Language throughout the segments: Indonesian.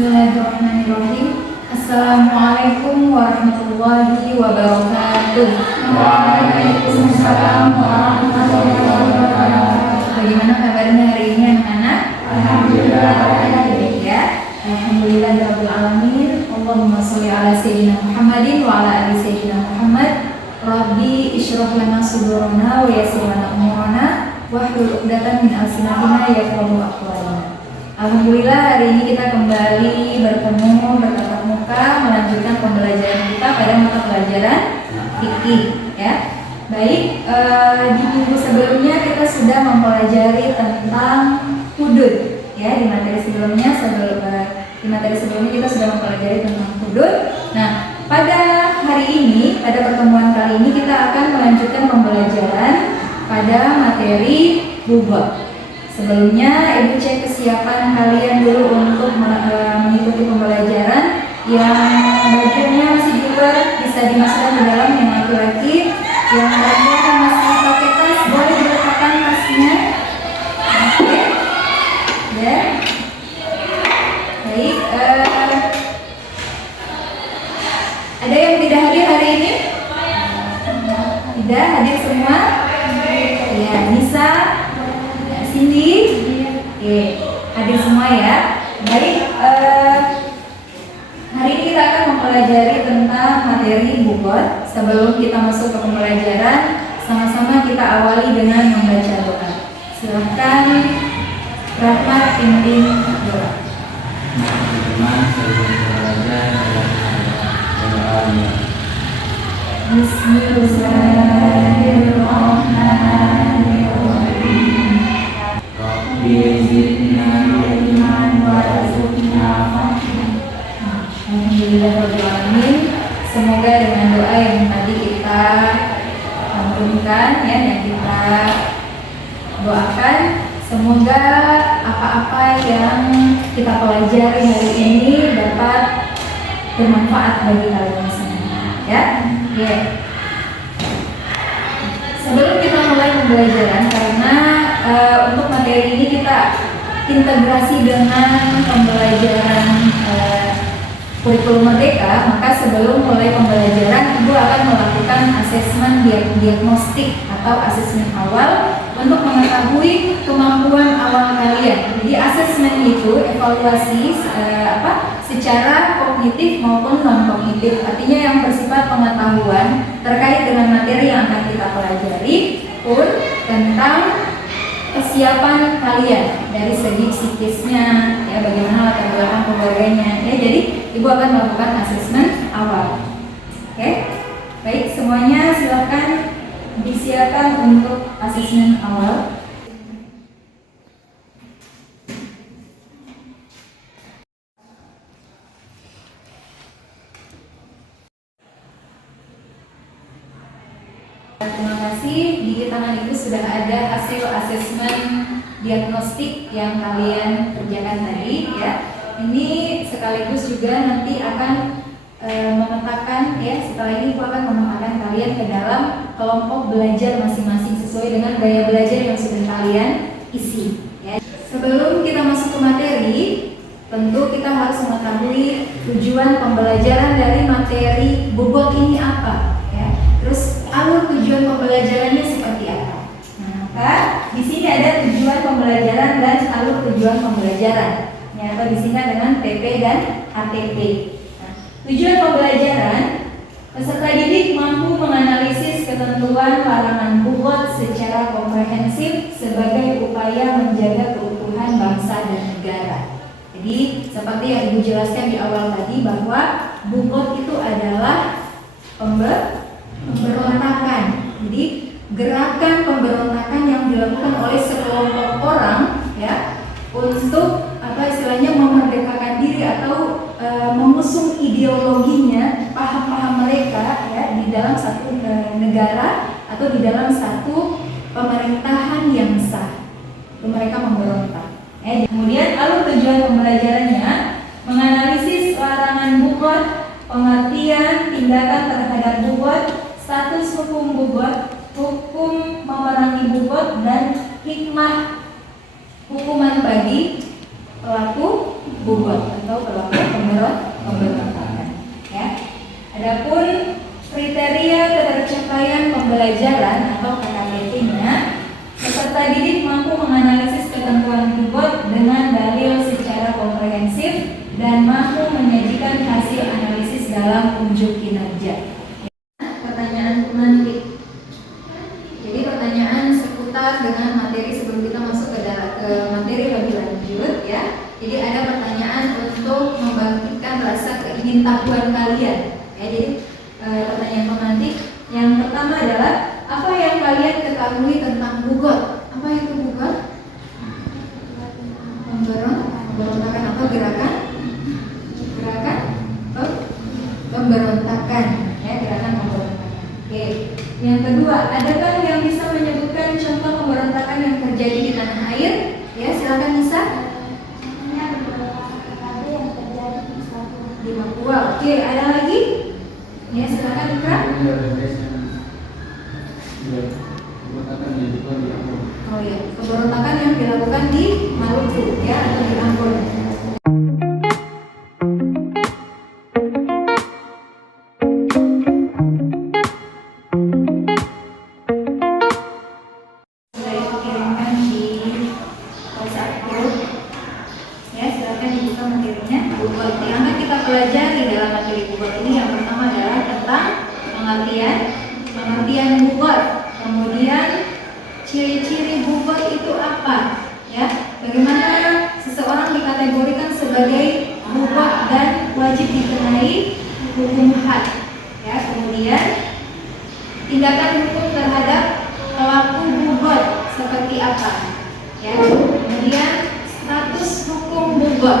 Bismillahirrahmanirrahim. Assalamualaikum warahmatullahi wabarakatuh. Waalaikumsalam warahmatullahi wabarakatuh. Bagaimana kabarnya hari ini anak-anak? Alhamdulillah. Ya. Alhamdulillah rabbil alamin. Allahumma sholli ala sayyidina Muhammadin wa ala ali sayyidina Muhammad. Rabbi ishrah lana sudurana wa yassir lana umurana wahlul 'uqdatam min alsinatina yafqahu aqwalana. Alhamdulillah hari ini kita kembali bertemu bertatap muka melanjutkan pembelajaran kita pada mata pelajaran fikih ya. Baik, di minggu sebelumnya kita sudah mempelajari tentang hudud ya. Di materi sebelumnya kita sudah mempelajari tentang hudud. Nah, pada hari ini, pada pertemuan kali ini kita akan melanjutkan pembelajaran pada materi bubak. Sebelumnya, Ibu cek kesiapan kalian dulu untuk mengikuti pembelajaran. Yang bajunya masih di luar bisa dimasukkan ke dalam, yang laki-laki. Yang perempuan masih pakai tas, boleh diletakkan tasnya. Oke. Ya. Baik. Ada yang tidak hadir hari ini? Tidak hadir semua? Ya, Nisa. Cindy, hadir semua ya. Baik, hari ini kita akan mempelajari tentang materi bubot. Sebelum kita masuk ke pembelajaran, sama-sama kita awali dengan membaca doa. Silahkan Rahmat pimpin doa. Bismillahirrahmanirrahim. Alhamdulillahirrahmanirrahim. Semoga dengan doa yang tadi kita lantunkan ya, yang kita doakan, semoga apa-apa yang kita pelajari hari ini dapat bermanfaat bagi kalian semua ya. Sebelum kita mulai pembelajaran, karena untuk materi ini kita integrasi dengan pembelajaran kurikulum merdeka, maka sebelum mulai pembelajaran Ibu akan melakukan asesmen diagnostik atau asesmen awal untuk mengetahui kemampuan awal kalian. Jadi asesmen itu evaluasi secara kognitif maupun non kognitif, artinya yang bersifat pengetahuan terkait dengan materi yang akan kita pelajari pun tentang kesiapan kalian dari segi psikisnya ya, bagaimana latar belakang keluarganya ya. Jadi Ibu akan melakukan asesmen awal. Oke, baik, semuanya silakan disiapkan untuk asesmen awal. Terima kasih. Di tangan Ibu sudah ada hasil asesmen diagnostik yang kalian kerjakan tadi ya. Ini sekaligus juga nanti akan memetakan ya, setelah ini Ibu akan memetakan kalian ke dalam kelompok belajar masing-masing sesuai dengan gaya belajar yang sudah kalian isi ya. Sebelum kita masuk ke materi, tentu kita harus mengetahui tujuan pembelajaran dari materi bobot ini apa ya. Terus alur tujuan pembelajarannya seperti apa. Nah, maka di sini ada tujuan pembelajaran dan alur tujuan pembelajaran. Atau disingkat dengan TP dan ATP. Nah, tujuan pembelajaran, peserta didik mampu menganalisis ketentuan larangan bobot secara komprehensif sebagai upaya menjaga keutuhan bangsa dan negara. Jadi seperti yang Ibu jelaskan di awal tadi bahwa bobot itu adalah pemberontakan. Jadi gerakan pemberontakan yang dilakukan oleh sekelompok orang ya untuk istilahnya memerdekakan diri atau mengusung ideologinya, paham-paham mereka ya di dalam satu negara atau di dalam satu pemerintahan yang sah. Itu mereka memberontak. Kemudian alur tujuan pembelajarannya menganalisis larangan bobot, pengertian tindakan terhadap bobot, status hukum bobot, hukum memerangi bobot, dan hikmah hukuman bagi pelaku bobot atau pelaku pemberontakan. Ya. Adapun kriteria ketercapaian pembelajaran atau KKBT-nya, peserta didik mampu menganalisis ketentuan bobot dengan dalil secara komprehensif dan mampu menyajikan hasil analisis dalam unjuk kinerja. Pertanyaan pemantik. Jadi pertanyaan seputar dengan materi sebelum kita masuk ke materi lebih lanjut ya. Jadi ada pertanyaan untuk membangkitkan rasa keingintahuan kalian. Ya, jadi pertanyaan pemantik yang pertama adalah apa yang kalian ketahui tentang bobot? Apa itu bobot? Pemberontakan apa gerakan? Gerakan pemberontakan. Ya, gerakan pemberontakan. Oke. Yang kedua, adakah yang bisa menyebutkan contoh pemberontakan yang terjadi di tanah air? Ya, silakan Nisa. Di Papua. Oke, ada lagi? Ya, silakan Ikra. Oh iya, pemberontakan yang dilakukan di Maluku ya atau di Ambon. Sudah dikirimkan di WhatsApp group. Ya, silakan dibuka materinya. Bobot yang akan kita pelajari dalam materi bobot ini yang pertama adalah tentang pengertian bobot. Kemudian ciri-ciri bobot itu apa? Ya, bagaimana seseorang dikategorikan sebagai bobot dan wajib dikenai hukum had. Ya, kemudian tindakan hukum terhadap pelaku bobot seperti apa? Ya, kemudian status hukum bobot,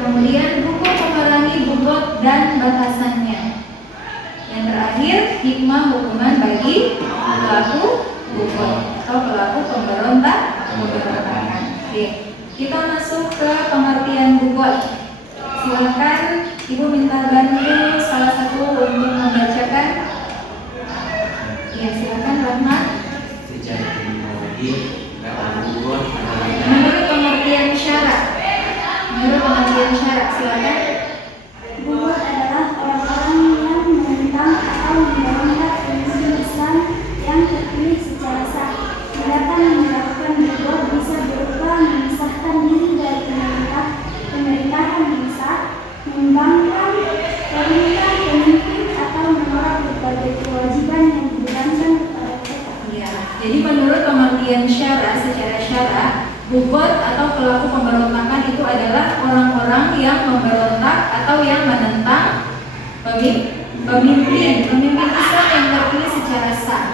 kemudian hukum memerangi bobot dan batasannya. Yang terakhir, hikmah hukuman bagi pelaku bobot atau pelaku pemberontakan. Oke, kita masuk ke pengertian bobot. Silakan Ibu minta bantu salah satu untuk membacakan. Ya, silakan Rahmat. Secara terminologi, bobot adalah Menurut pengertian syarak. Silakan. Bobot adalah orang-orang yang menentang atau memberontak prinsip Islam yang terpilih secara sah. Tindakan yang dilakukan bobot bisa berupa memisahkan diri dari pemerintahan yang sah, membangkang perintah pemimpin atau menolak berbagai kewajiban yang dibebankan kepada mereka. Ya, jadi menurut pengertian syara secara syara, bobot atau pelaku pemberontakan itu adalah orang-orang yang memberontak atau yang menentang pemimpin Islam yang terpilih secara sah.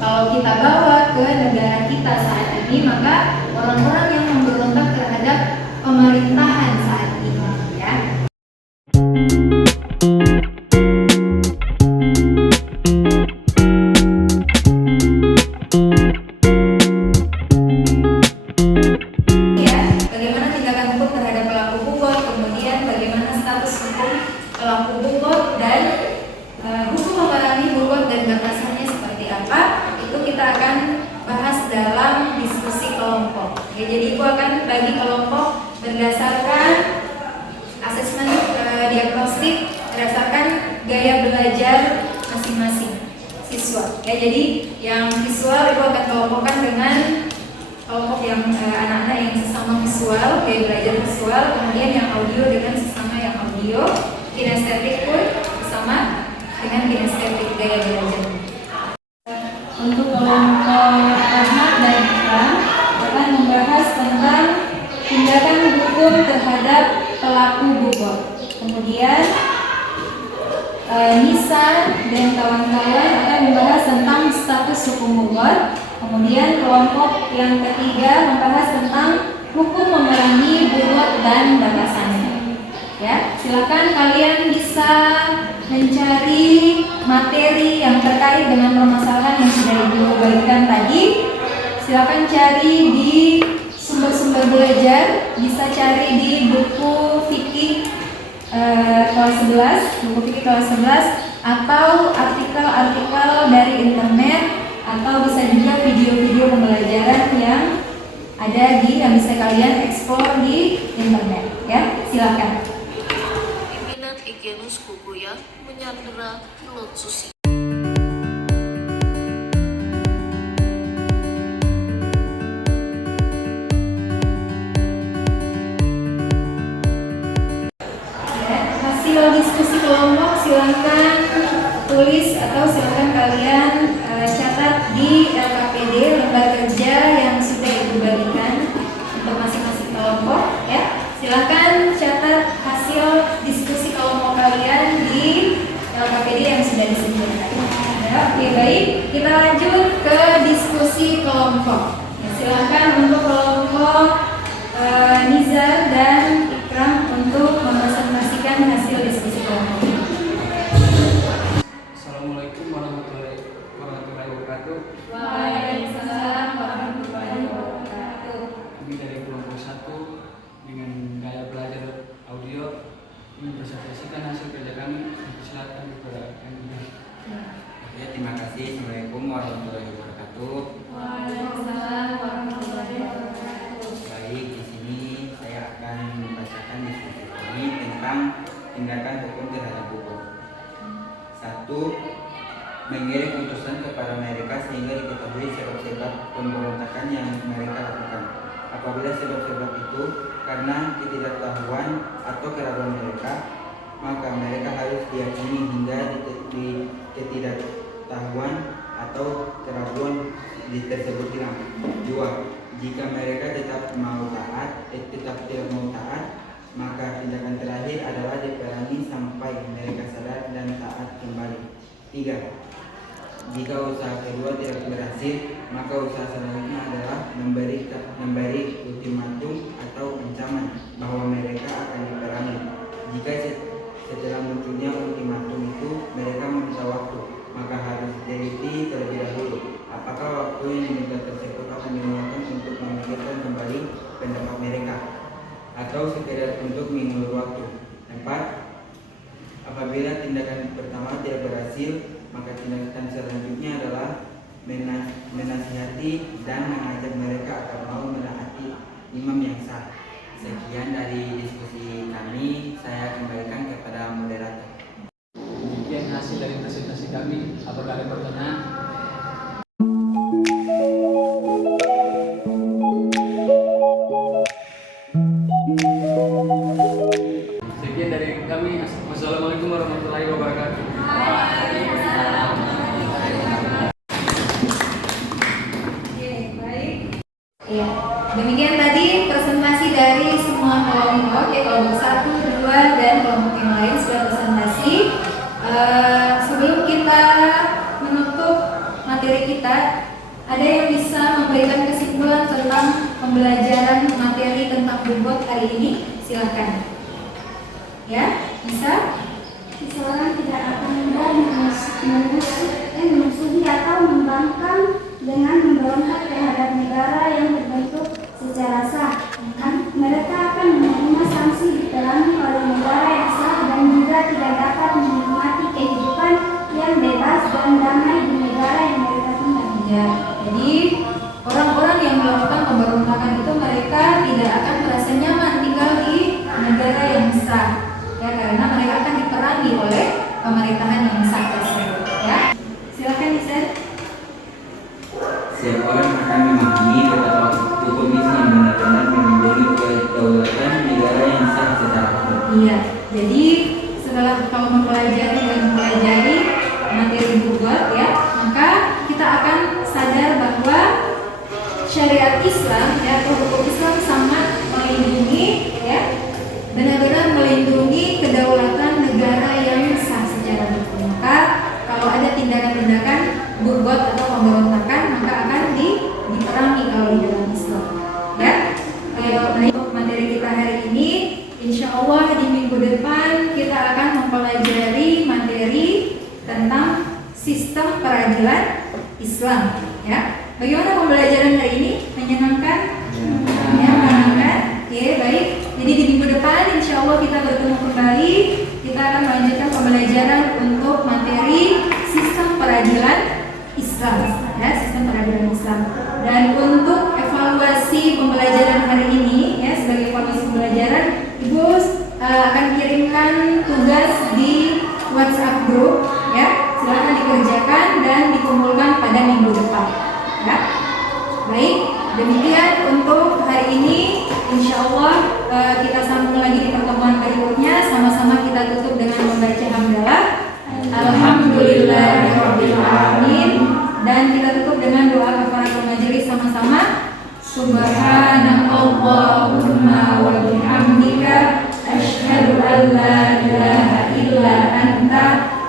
Kalau kita bawa ke negara kita saat ini, maka orang-orang yang memberontak terhadap pemerintahan saat ini, ya. Bagaimana tindakan hukum terhadap pelaku bobot, kemudian bagaimana status hukum pelaku bobot dan hukum memerangi bobot dan batasannya seperti apa, itu kita akan bahas dalam diskusi kelompok. Ya, jadi Ibu akan bagi kelompok berdasarkan asesmen diagnostik, berdasarkan gaya belajar masing-masing siswa. Ya, jadi yang visual Ibu akan kelompokkan dengan kelompok yang anak-anak yang sesama visual, gaya belajar visual, kemudian yang audio dengan sesama yang audio, kinestetik pun bersama dengan kinestetik gaya belajar. Untuk kelompok Rahmat dan Ikram akan membahas tentang tindakan hukum terhadap pelaku bobot. Kemudian Nisa dan kawan-kawan akan membahas tentang status hukum bobot. Kemudian kelompok yang ketiga membahas tentang hukum memerangi bobot dan batasannya. Ya, silakan kalian bisa mencari materi yang terkait dengan permasalahan yang sudah Ibu bagikan tadi. Silakan cari di sumber-sumber belajar, bisa cari di buku fikih kelas 11, buku fikih kelas 11 atau artikel-artikel dari internet, atau bisa juga video-video pembelajaran yang ada yang bisa kalian explore di internet ya. Silakan. Pimpinan Igenus Kukuya menyandera pilot Susi. Ya, hasil diskusi kelompok silakan tulis atau silakan kalian catat di LKPD lembar kerja yang sudah ibu bagikan untuk masing-masing kelompok ya. Silakan catat hasil diskusi kelompok kalian di LKPD yang sudah disediakan. Ya, oke baik, kita lanjut ke diskusi kelompok. Ya, silakan untuk kelompok Nizar dan Ikram untuk mempresentasikan hasil diskusi kelompok. Assalamualaikum warahmatullahi wabarakatuh. Waalaikumsalam warahmatullahi wabarakatuh. Kami dari kelompok 1 dengan gaya belajar audio mempresentasikan hasil kerja kami. Silakan kepada kami. Oke, terima kasih. Assalamualaikum warahmatullahi wabarakatuh. Waalaikumsalam warahmatullahi wabarakatuh. Baik, di sini saya akan membacakan diskusi kami tentang tindakan hukum terhadap buku. 1. Mengirim utusan kepada mereka sehingga diketahui sebab-sebab pemberontakan yang mereka lakukan. Apabila sebab-sebab itu karena ketidaktahuan atau keraguan mereka, maka mereka harus diyakini hingga di ketidaktahuan atau keraguan tersebut hilang. 2. Jika mereka tetap tidak mau taat, maka tindakan terakhir adalah diperangi sampai mereka sadar dan taat kembali. 3. Jika usaha kedua tidak berhasil, maka usaha selanjutnya adalah memberi ultimatum atau ancaman bahwa mereka akan diperangi. Jika setelah munculnya ultimatum itu mereka meminta waktu, maka harus diteliti terlebih dahulu apakah waktu yang diminta tersebut akan digunakan untuk memikirkan kembali pendapat mereka atau sekedar untuk mengulur waktu. 4. Apabila tindakan pertama tidak berhasil, maka tindakan selanjutnya adalah menasihati dan mengajak mereka agar mau menaati imam yang sah. Sekian dari diskusi kami, saya kembalikan kepada moderator. Demikian hasil dari presentasi kami. Apakah ada pertanyaan? Sekian dari kami. Wassalamualaikum warahmatullahi wabarakatuh. Oke, baik. Ya, demikian tadi presentasi dari semua kelompok, ya kelompok 1, 2, dan kelompok yang lain sudah presentasi. Sebelum kita menutup materi kita, ada yang bisa memberikan kesimpulan tentang pembelajaran materi tentang bobot hari ini? Silahkan. Ya, bisa? Seseorang tidak akan mudah memusuhi atau membangkang dengan memberontak terhadap negara yang terbentuk secara sah. Mereka akan menerima sanksi diperangi oleh negara yang sah dan juga tidak dapat menikmati kehidupan yang bebas dan damai di negara yang mereka tinggal. Ya, jadi orang-orang yang melakukan pemberontakan itu mereka tidak akan merasa nyaman tinggal di negara yang sah, ya karena mereka akan diperangi oleh pemerintahan yang sah tersebut. Ya, silakan Nizar. Setiap orang akan memahami betapa hukum Islam benar-benar melindungi kedaulatan negara yang sah secara hukum. Iya, jadi setelah kalau mempelajari materi bobot ya, maka kita akan sadar bahwa syariat Islam ya atau hukum Islam sangat melindungi ya, benar-benar melindungi kedaulatan negara yang sah secara hukum. Maka kalau ada tindakan-tindakan bobot atau pemberontakan maka akan diperangi kalau di dalam Islam. Ya, untuk materi kita hari ini, insya Allah di minggu depan kita akan mempelajari materi tentang sistem peradilan Islam. Ya, bagaimana pembelajaran hari ini? Menyenangkan? Ya, menyenangkan. Oke, baik. Jadi di minggu depan, insya Allah kita bertemu kembali. Kita akan melanjutkan pembelajaran untuk materi sistem peradilan Islam. Ya, sistem peradilan Islam. Dan untuk evaluasi pembelajaran dan dikumpulkan pada minggu depan. Ya. Baik, demikian untuk hari ini. Insya Allah kita sambung lagi di pertemuan berikutnya. Sama-sama kita tutup dengan membaca hamdalah. Alhamdulillahirabbil alamin. Dan kita tutup dengan doa kafaratul majelis sama-sama. Subhanallahumma wa bihamdika asyhadu an la ilaha illa anta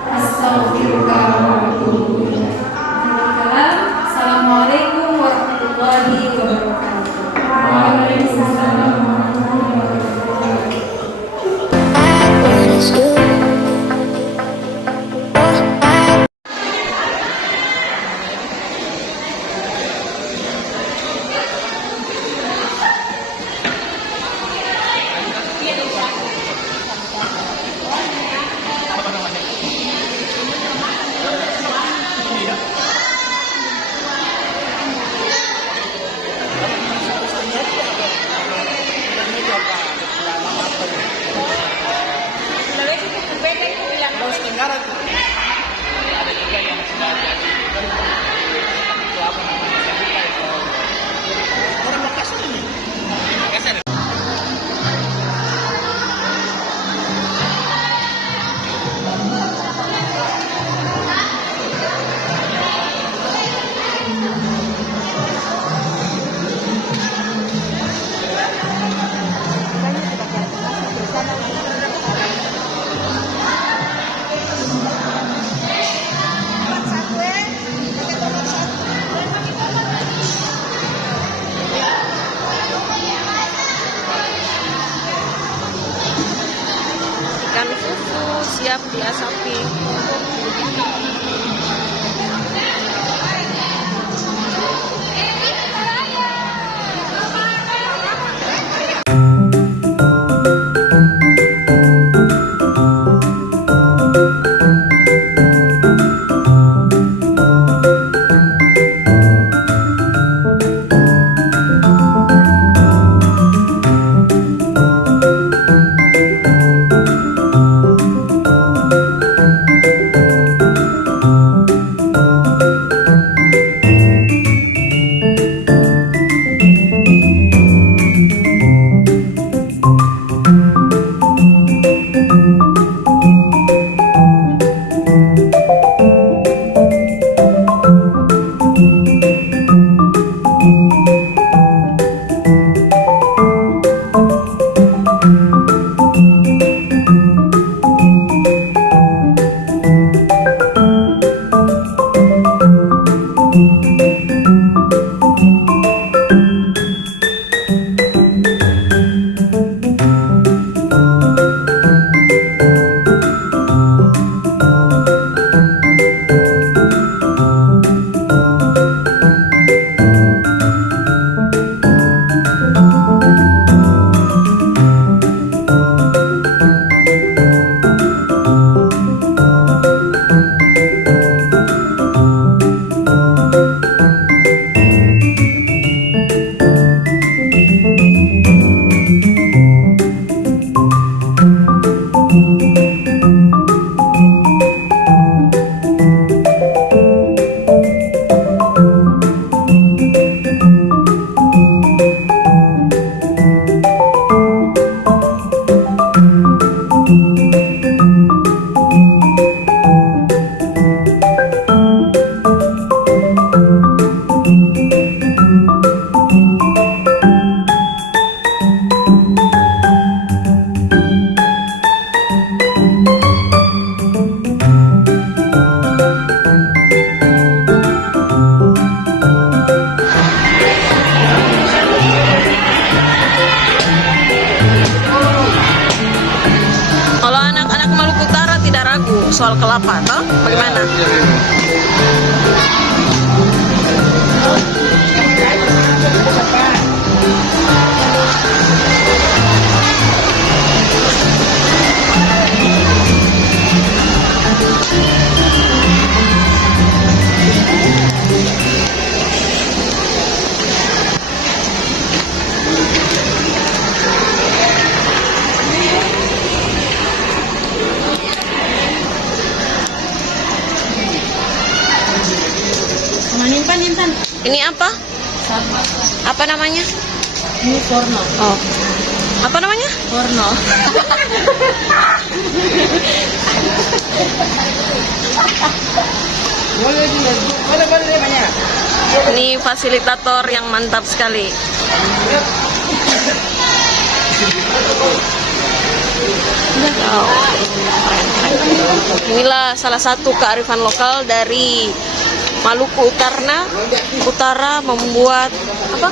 astaghfiruka wa atubu ilaik. Assalamualaikum warahmatullahi wabarakatuh. Waalaikumsalam warahmatullahi wabarakatuh. Ikan fufu siap diasapi. soal kelapa, toh? Bagaimana? Ini apa? Apa namanya? Ini porno. Oh. Apa namanya? Porno. Ini fasilitator yang mantap sekali. Wow. Inilah salah satu kearifan lokal dari Maluku Utara membuat apa?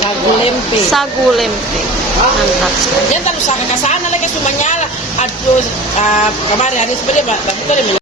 Sagu lempe. Sagu lempe. Mantap sekali. Yan tayo sa kakasana lagi sumanyala at kemarin hari sebenarnya